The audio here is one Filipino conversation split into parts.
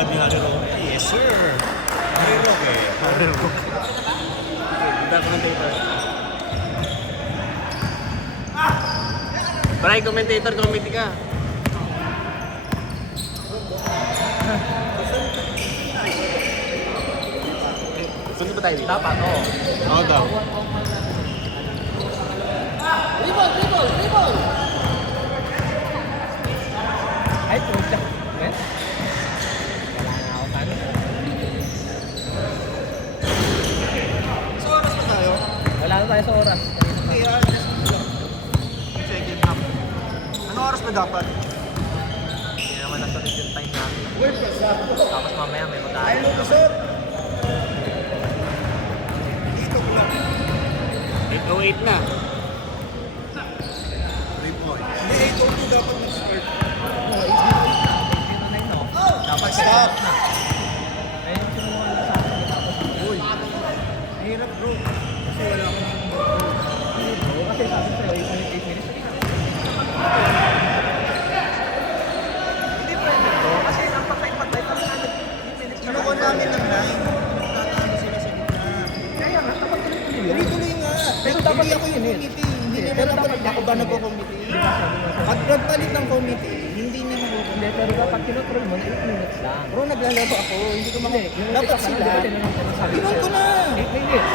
sabi Harry Roque. Yes, sir. Harry Roque. Harry Roque. Hindi commentator. Bray, commentator, committee ka. Sunod ba tayo dito? Dapat, oo. Oo daw. Dribble! Ay, puta. Eh? Wala na ako tayo. Sa oras na tayo. Wala na tayo sa oras. Kaya, second half. Ano oras na dapat? Hindi naman nasunod yung time natin. Tapos mamaya may Ay, mag-aayon. Lucasot! Dito ko lang. 8:08 na. 3 point. Hindi, 8:02 dapat mag-start. Dapat Stop! na. Ayun yung sinuha na sa akin. Tapos, Uy, hirap bro. Kasi wala akong kasi sabi sa'yo, 8 minutes. Hindi pwede bro. Kasi ang patay-patay pa namin 8 minutes. Kinukuha namin ng 9. Tatalo sila sa gitna. Kaya nga, dapat tuloy-tuloy yun. Tuloy-tuloy nga. Pero dapat Hindi ako yung minutes. committee. Hindi Pero naman dapat ako ba nagko-committee? Pag nagpalit ng committee, hindi niya Hindi, mag-committee. pero dapat kinutrol mo, 8 minutes lang. Bro, naglalaro ako. Hindi ko Hindi, maka... yung Dapat isa sila. pa, di ba tinanong ko na sabi Tinanong ko sa'yo? na. 8 minutes.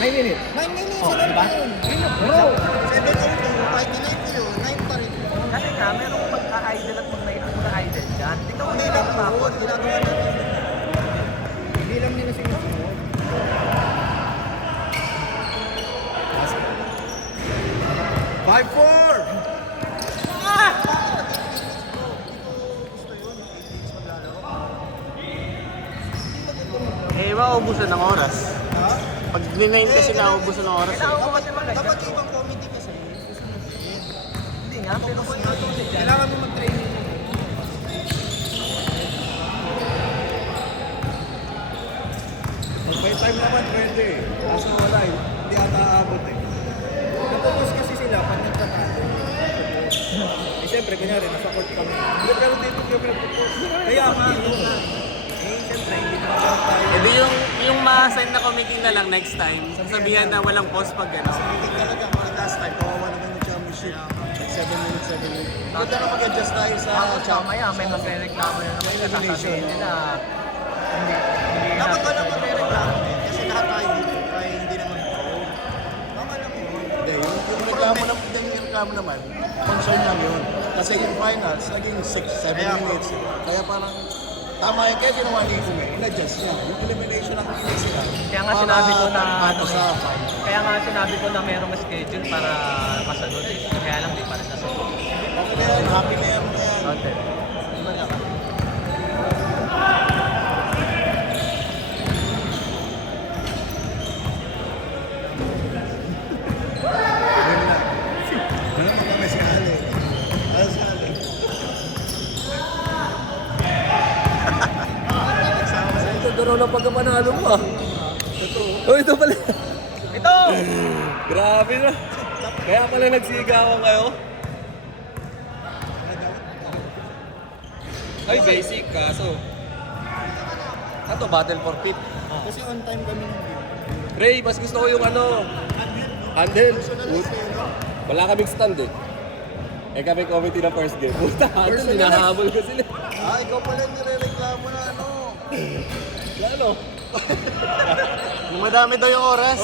9 minutes. 9 minutes. Oh, Wala diba? na yun. Yun yung Bro, 7:02. Kahit ni 9 yun, 9 pa rin. Kasi nga, merong pagka-idle at mag-idle dyan. Tingnan mo Hindi nila lang ang bro. tapos. Ginagawa natin. Hindi lang nila sinusunod. 5-4! Eh, maubusan ng oras. Ha? Pag ninayin kasi naubusan ng oras. Kailangan ko kasi mag-idle. Dapat yung ibang committee kasi. Hindi nga, pero kung sinusunod dyan. Kailangan mo mag-training. May time naman, pwede. Kaso wala eh. Hindi ata aabot eh. Napupus kasi sila pag nagtatalo. Eh siyempre, kunyari, nasa court kami. Hindi, pero dito kami nagpupus. Kaya nga, yun nga. Eh, siyempre, hindi naman dapat tayo. E di yung ma-assign na committee na lang next time, sasabihan na walang pause pag gano'n. Hindi talaga, mga last time, kawawa naman yung championship. 7 minutes, 7 minutes. Ganda na mag-adjust tayo sa Tapos champ. mamaya, may magre-reklamo na naman. Sasabihin nila, hindi Dapat wala magre-reklamo din. Kasi lahat tayo dito, kaya hindi naman pro. Tama lang yun. Hindi, yung reklamo naman, concern lang yun. Kasi yung finals, naging 6-7 minutes. Kaya parang, tama yun. Kaya ginawa ni Ikume, in-adjust niya. Yung elimination ng minutes sila. Kaya nga sinabi ko na ano sa final. Kaya nga sinabi ko na merong schedule para masunod eh. Kaya lang di pa rin nasunod. Okay na yan, happy na yan. Okay. Diba nga? Ano mo kami si Ale? Ano si Ale? Ito, duro lang pagkapanalo mo ah. Totoo. Oh, ito pala. Ito! Grabe na. Kaya pala nagsigawan kayo. Ay, basic kaso. Ito, battle for pit. Kasi on time kami ng game. Ray, mas gusto ko yung ano. Handle. Wala kaming stand eh. Eh kami committee na first game. Puta, handle, hinahabol ko sila. Ah, ikaw pala nire-reklamo na ano. Lalo. Yung madami daw yung oras.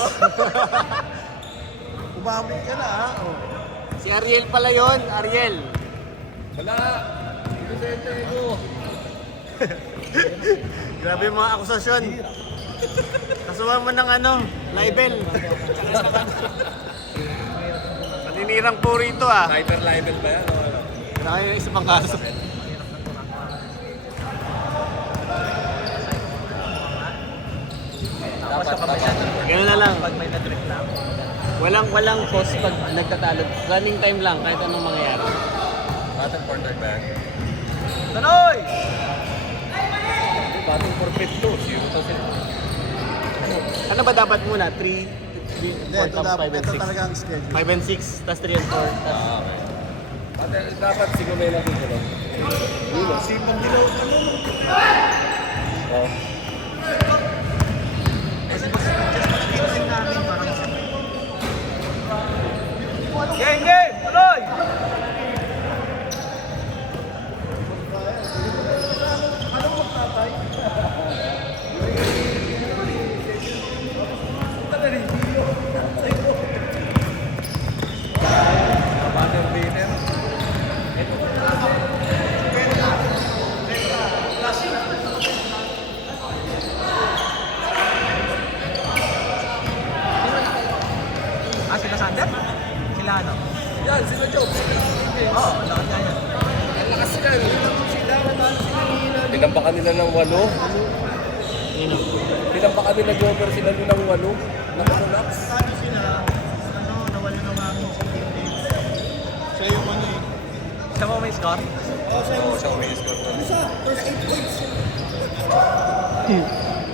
Umamon ka na ha. Oh. Si Ariel pala yon, Ariel. Wala. Inosente ko. Grabe yung mga akusasyon. Kasuhan mo ng ano, libel. Paninirang po rito ah. Sniper libel ba yan? O ano? Wala kayo yung isa pang kaso. Tapos sa kabila. Ganun na lang. Pag may nag-trip na ako. Walang pause pag nagtatalo. Running time lang kahit anong mangyayari. Battle for third ba? Tanoy! Battle for pit 2. 0 to 0. Ano ba dapat muna? 3, Hindi, 4, ito, 5 and ito 6. talaga ang schedule. 5 and 6, tas 3 and 4. Tas... Dapat siguro may natutulog. Sipag dilaw ano? Oh. Game, game! Tuloy! Ah, sila Sander? Sila ano? Yan, sila Job. Oo, lakas nga yan. Ang lakas yan. Tinampakan nila ng 8. Tinampakan nila Joker sila ng 8. Nakarelax. Ano sila, nawala na nga ako sa team. Siya yung ano eh. Siya mo may score? Oo, siya yung Siya may score na. Isa, first 8 points.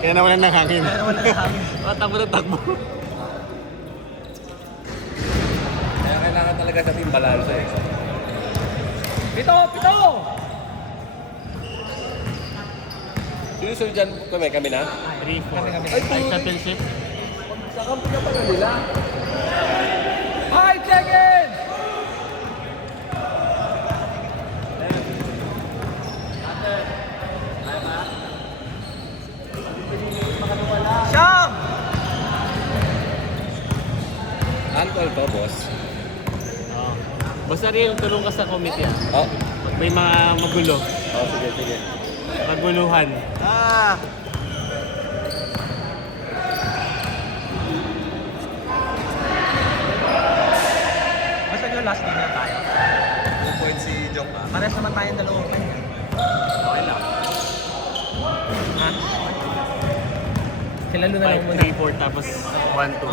Kaya nawalan ng hangin. Kaya nawalan ng hangin. Takbo na takbo. Kaya kailangan talaga sa team balance eh. Pito! Pito! Susunod dyan kami na. 3-4. Ay, championship. Kakampi na pala nila. 5 seconds! Siyam! Alcohol to, boss. Basta rin, tulong ka sa committee. Oh. Pag may mga magulo, Oh, sige, sige. maguluhan. Ah! Basta yung last game na tayo. 2 points si Jok ah. Parehas naman tayong dalawang kanya. Okay lang. Ha? Sila na lang muna. 3-4 tapos 1-2.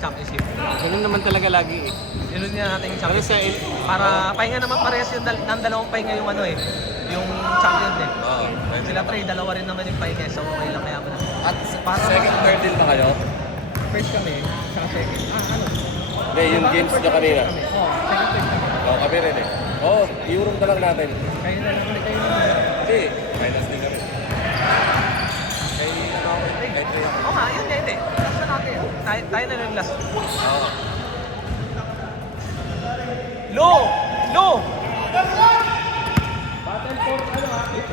Championship. Ganun naman talaga lagi eh. Yun nga natin yung championship. Para pahinga naman parehas yung ng dalawang pahinga yung ano eh. Yung champion eh. Oo. Sila Trey, dalawa rin naman yung pahinga. So okay lang kaya mo na. At second, third din ba kayo? First kami, saka second. Ano? Hindi, yung games nyo kanina. Oo, second, third kami. Oo, kami rin eh. Oo, i-urong na lang natin. Kayo na lang ulit kayo na. Hindi, minus din kami. Kay ano ako, kay Trey ako. Oo nga, yun nga hindi. Last na natin. Tayo na lang last. Oo. Low! Low!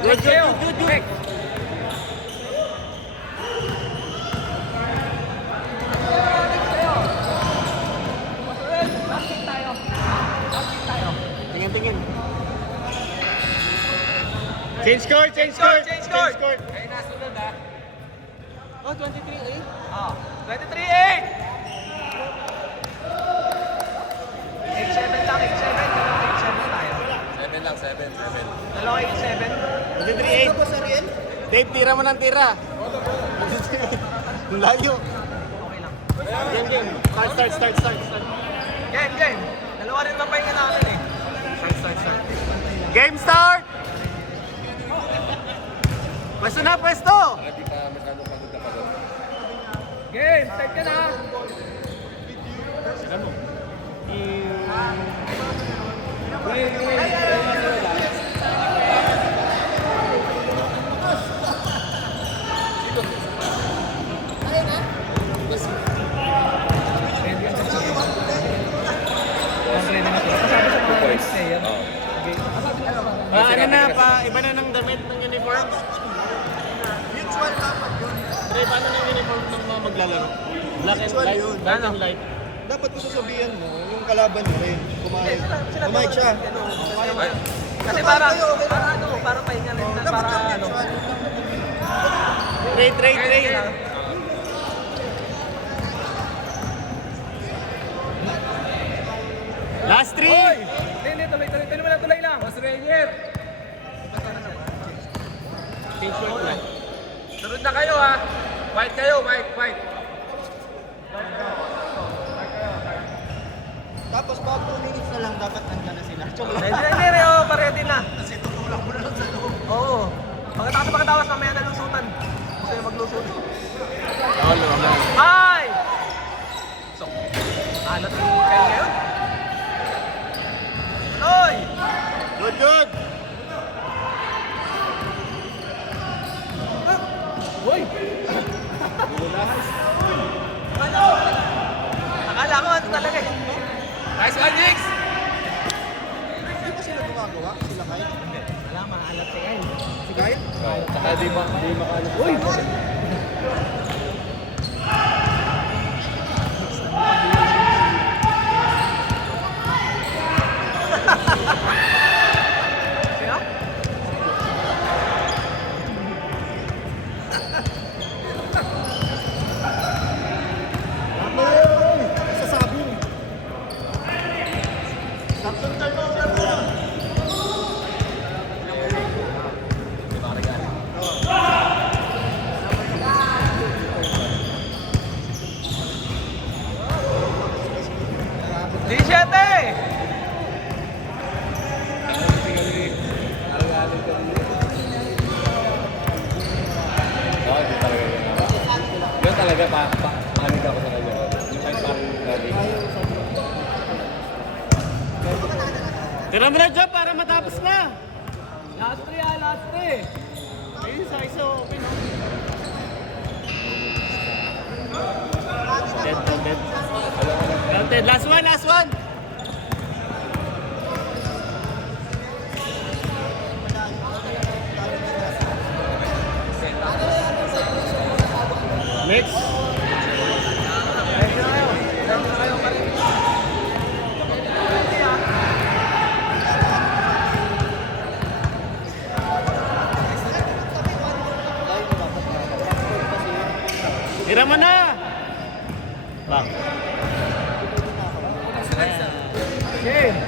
Good, good, good, good. Tingin. Change score, change score, change score. Ay, nasunod ah. Oh, 23-8. Ah, 23-8. 8-7 lang, 8-7. Dalawa 8-7 tayo. 7 lang, 7. Dalawa 8-7. 23-8. Ba sa Riel? Dave, tira mo ng tira. Layo. Okay lang. Game. Start. Game. Dalawa rin lang pahinga namin eh. Start. Game start! Pwesto na, pwesto! Hindi pa masyadong pagod na pagod. Game, start ka na! Two points. Oo. Ano na pa, iba na ng damit ng uniform? Mutual dapat yun. Pre, paano ng uniform ng mga maglalaro? Black and Mutual light, yun. black and light. Dapat ko sasabihan mo, yung kalaban mo rin, kumayag. Kumayag siya. Ay, Kasi para ano, para pahinga rin, para ano. Trade. Last three! Hindi, tuloy lang. Mas Rainier! Change short lang. sunod na kayo ha. Fight kayo, fight. Tapos bago 2 minutes na lang, dapat nandiyan na sila. Hindi, pareho din na. Kasi tutulak mo na lang sa loob. Oo. Pagkatawas mamaya na lusutan. Gusto yung maglusot. Ay! So, alat yung kayo ngayon? Oy! Good. Kala ko ano talaga eh. Nice one, Nix! Hindi ba sila gumagawa? Sila kahit? Wala, maalat si Kyle. Si Kyle? Tsaka di makaano. Uy! Kaya? Ano yun? Sasabi. Captain turnover mo. D7! Di talaga yun. Yun talaga, panig ako sa kanya. Kahit parang lagi. Tira mo na dyan para matapos na. Last 3 last 3. Ayun, isa open. Dead. Last one. Next. Tira mo na! Bang. Game!